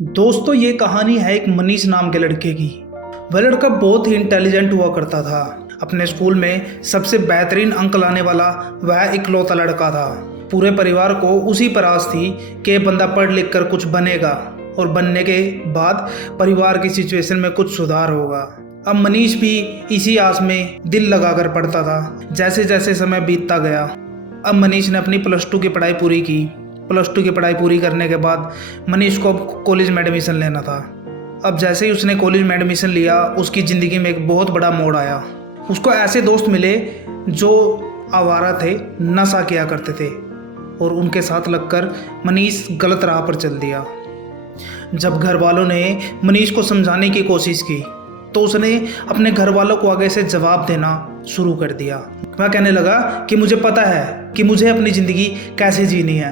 दोस्तों ये कहानी है एक मनीष नाम के लड़के की। वह लड़का बहुत ही इंटेलिजेंट हुआ करता था। अपने स्कूल में सबसे बेहतरीन अंक लाने वाला वह इकलौता लड़का था। पूरे परिवार को उसी पर आस थी कि बंदा पढ़ लिख कर कुछ बनेगा और बनने के बाद परिवार की सिचुएशन में कुछ सुधार होगा। अब मनीष भी इसी आस में दिल लगाकर पढ़ता था। जैसे जैसे समय बीतता गया, अब मनीष ने अपनी +2 की पढ़ाई पूरी की। +2 की पढ़ाई पूरी करने के बाद मनीष को कॉलेज में एडमिशन लेना था। अब जैसे ही उसने कॉलेज में एडमिशन लिया, उसकी ज़िंदगी में एक बहुत बड़ा मोड़ आया। उसको ऐसे दोस्त मिले जो आवारा थे, नशा किया करते थे, और उनके साथ लगकर मनीष गलत राह पर चल दिया। जब घर वालों ने मनीष को समझाने की कोशिश की तो उसने अपने घर वालों को आगे से जवाब देना शुरू कर दिया। वह कहने लगा कि मुझे पता है कि मुझे अपनी ज़िंदगी कैसे जीनी है,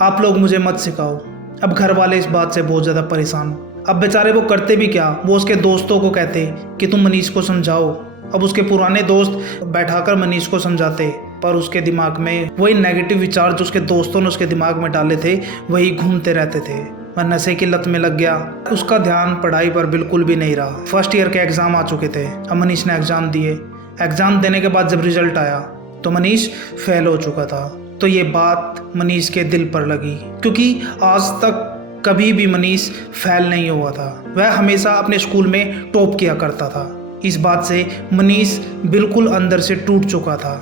आप लोग मुझे मत सिखाओ। अब घर वाले इस बात से बहुत ज़्यादा परेशान। अब बेचारे वो करते भी क्या, वो उसके दोस्तों को कहते कि तुम मनीष को समझाओ। अब उसके पुराने दोस्त बैठाकर मनीष को समझाते, पर उसके दिमाग में वही नेगेटिव विचार जो उसके दोस्तों ने उसके दिमाग में डाले थे वही घूमते रहते थे। वह नशे की लत में लग गया। उसका ध्यान पढ़ाई पर बिल्कुल भी नहीं रहा। फर्स्ट ईयर के एग्ज़ाम आ चुके थे। अब मनीष ने एग्ज़ाम दिए। एग्ज़ाम देने के बाद जब रिजल्ट आया तो मनीष फेल हो चुका था। तो ये बात मनीष के दिल पर लगी, क्योंकि आज तक कभी भी मनीष फेल नहीं हुआ था। वह हमेशा अपने स्कूल में टॉप किया करता था। इस बात से मनीष बिल्कुल अंदर से टूट चुका था।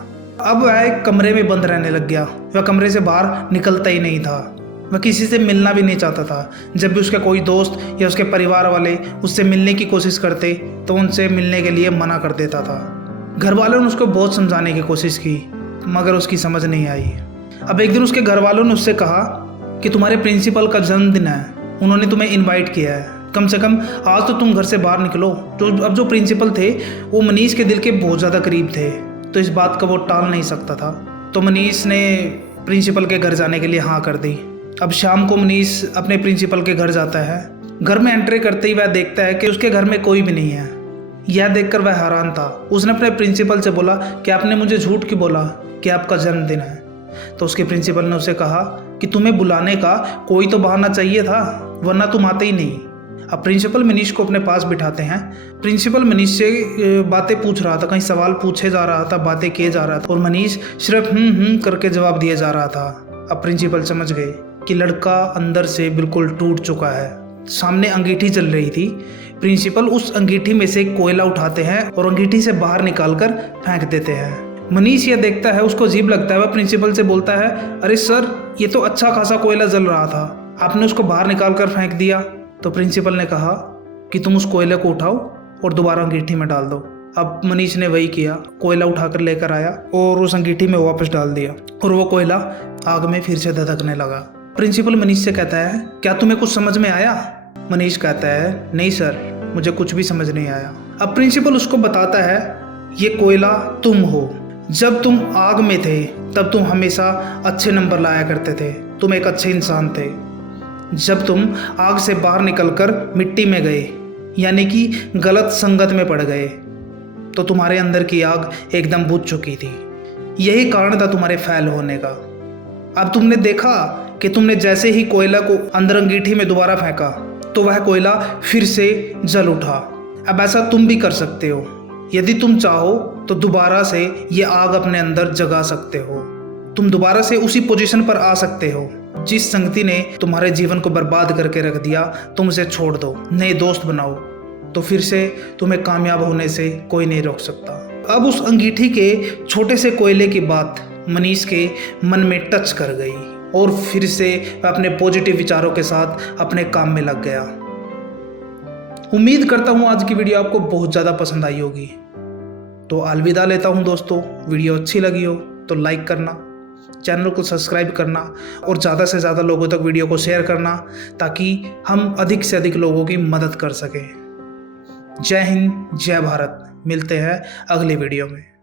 अब वह एक कमरे में बंद रहने लग गया। वह कमरे से बाहर निकलता ही नहीं था। वह किसी से मिलना भी नहीं चाहता था। जब भी उसके कोई दोस्त या उसके परिवार वाले उससे मिलने की कोशिश करते तो उनसे मिलने के लिए मना कर देता था। घर वालों ने उसको बहुत समझाने की कोशिश की, मगर उसकी समझ नहीं आई। अब एक दिन उसके घर वालों ने उससे कहा कि तुम्हारे प्रिंसिपल का जन्मदिन है, उन्होंने तुम्हें इनवाइट किया है, कम से कम आज तो तुम घर से बाहर निकलो। तो अब जो प्रिंसिपल थे वो मनीष के दिल के बहुत ज़्यादा करीब थे, तो इस बात का वो टाल नहीं सकता था। तो मनीष ने प्रिंसिपल के घर जाने के लिए हाँ कर दी। अब शाम को मनीष अपने प्रिंसिपल के घर जाता है। घर में एंट्री करते ही वह देखता है कि उसके घर में कोई भी नहीं है। यह देखकर वह हैरान था। उसने अपने प्रिंसिपल से बोला कि आपने मुझे झूठ क्यों बोला कि आपका जन्मदिन है। तो उसके प्रिंसिपल ने उसे कहा कि तुम्हें बुलाने का कोई तो बहाना चाहिए था, वरना तुम आते ही नहीं। अब प्रिंसिपल मनीष को अपने पास बिठाते हैं। प्रिंसिपल मनीष से बातें पूछ रहा था, कहीं सवाल पूछे जा रहा था, बातें किए जा रहा था, और मनीष सिर्फ करके जवाब दिए जा रहा था। अब प्रिंसिपल समझ गए कि लड़का अंदर से बिल्कुल टूट चुका है। सामने अंगीठी जल रही थी। प्रिंसिपल उस अंगीठी में से कोयला उठाते हैं और अंगीठी से बाहर निकालकर फेंक देते हैं। मनीष यह देखता है, उसको अजीब लगता है। वह प्रिंसिपल से बोलता है, अरे सर, ये तो अच्छा खासा कोयला जल रहा था, आपने उसको बाहर निकाल कर फेंक दिया। तो प्रिंसिपल ने कहा कि तुम उस कोयले को उठाओ और दोबारा अंगीठी में डाल दो। अब मनीष ने वही किया, कोयला उठाकर लेकर आया और उस अंगीठी में वापस डाल दिया, और वो कोयला आग में फिर से धधकने लगा। प्रिंसिपल मनीष से कहता है, क्या तुम्हें कुछ समझ में आया? मनीष कहता है, नहीं सर, मुझे कुछ भी समझ नहीं आया। अब प्रिंसिपल उसको बताता है, ये कोयला तुम हो। जब तुम आग में थे तब तुम हमेशा अच्छे नंबर लाया करते थे, तुम एक अच्छे इंसान थे। जब तुम आग से बाहर निकलकर मिट्टी में गए, यानी कि गलत संगत में पड़ गए, तो तुम्हारे अंदर की आग एकदम बुझ चुकी थी। यही कारण था तुम्हारे फेल होने का। अब तुमने देखा कि तुमने जैसे ही कोयला को अंदर अंगीठी में दोबारा फेंका तो वह कोयला फिर से जल उठा। अब ऐसा तुम भी कर सकते हो। यदि तुम चाहो तो दोबारा से ये आग अपने अंदर जगा सकते हो। तुम दोबारा से उसी पोजीशन पर आ सकते हो। जिस संगति ने तुम्हारे जीवन को बर्बाद करके रख दिया, तुम उसे छोड़ दो, नए दोस्त बनाओ, तो फिर से तुम्हें कामयाब होने से कोई नहीं रोक सकता। अब उस अंगीठी के छोटे से कोयले की बात मनीष के मन में टच कर गई, और फिर से वह अपने पॉजिटिव विचारों के साथ अपने काम में लग गया। उम्मीद करता हूँ आज की वीडियो आपको बहुत ज़्यादा पसंद आई होगी। तो अलविदा लेता हूँ दोस्तों। वीडियो अच्छी लगी हो तो लाइक करना, चैनल को सब्सक्राइब करना, और ज़्यादा से ज़्यादा लोगों तक वीडियो को शेयर करना, ताकि हम अधिक से अधिक लोगों की मदद कर सकें। जय हिंद, जय भारत। मिलते हैं अगली वीडियो में।